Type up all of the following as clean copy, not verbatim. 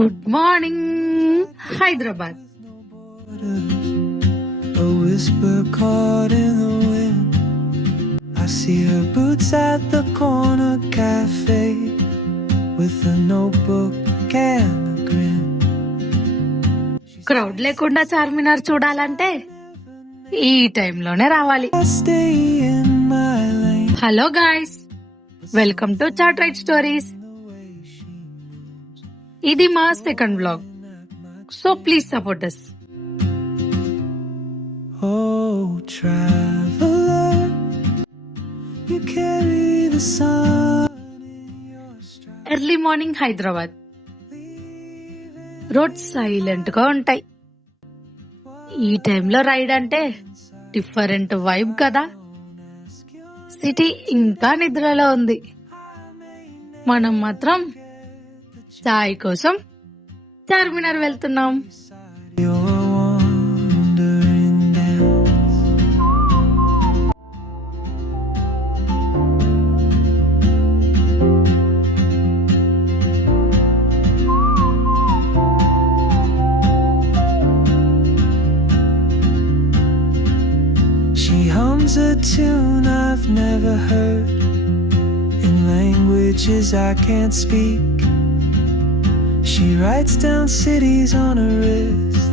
Good morning Hyderabad. A whisper caught in the wind. I see her boots at the corner cafe with a notebook and a grin. Crowd లేకుండా చార్మినార్ చూడాలంటే ఈ టైంలోనే రావాలి. I stay in my lane. Hello guys, welcome to chat right stories. ఇది మా second vlog, so please support us. Oh, traveler, you carry the sun in your stride. Early morning Hyderabad. Roads silent గా ఉంటాయి. ఈ టైంలో రైడ్ అంటే different vibe కదా. సిటీ ఇంకా నిద్రలో ఉంది, మనం మాత్రం చాయ్ కోసం చార్మినార్ వెళ్తున్నాం. You're wandering down. She hums a tune I've never heard in languages I can't speak. She writes down cities on her wrist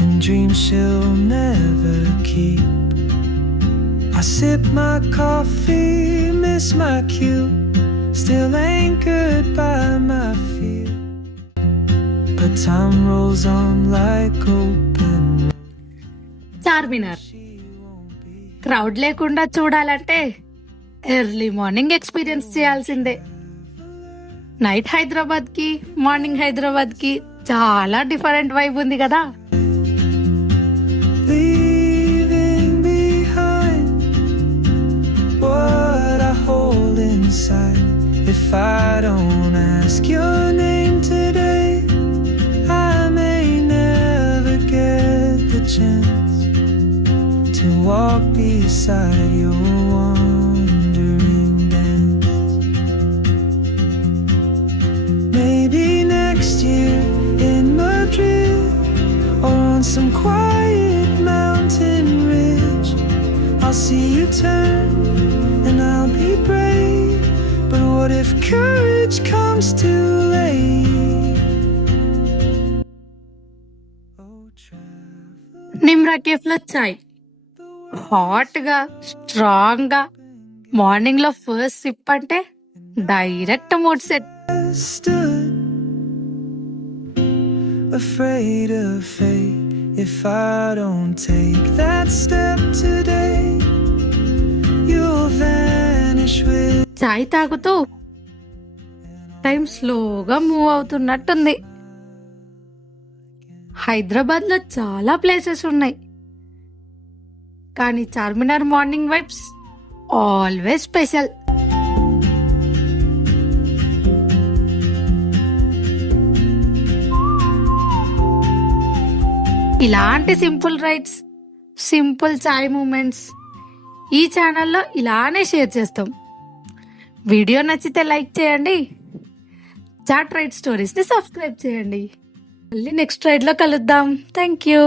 and dreams she'll never keep. I sip my coffee, miss my cue, still anchored by my fear. But time rolls on like open road. Charminar క్రౌడ్ లేకుండా చూడాలంటే early morning experience చేయాల్సిందే. నైట్ హైదరాబాద్ కి మార్నింగ్ హైదరాబాద్ కి చాలా different vibe ఉంది కదా. Leaving behind what I hold inside. If I don't ask your name today, I may never get the chance to walk beside your wandering dance. Maybe next year in Madrid or on some quiet mountain ridge, I'll see you turn and I'll be brave. But what if courage comes too late? Oh, traveler. Nimra cafe లో చాయ్ hot గా strong గా morning లో first sip అంటే direct mood set. Stood afraid of fate. If I don't take that step today, you'll vanish with. చాయ్ తాగుతూ టైం స్లోగా మూవ్ అవుతున్నట్టుంది. హైదరాబాద్ లో చాలా ప్లేసెస్ ఉన్నాయి, కానీ Charminar morning vibes always special. ఇలాంటి సింపుల్ రైడ్స్, సింపుల్ చాయ్ మూమెంట్స్ ఈ ఛానల్లో ఇలానే షేర్ చేస్తాం. వీడియో నచ్చితే లైక్ చేయండి, చాట్ రైడ్ స్టోరీస్ ని సబ్స్క్రైబ్ చేయండి. మళ్ళీ నెక్స్ట్ రైడ్ లో కలుద్దాం. Thank you.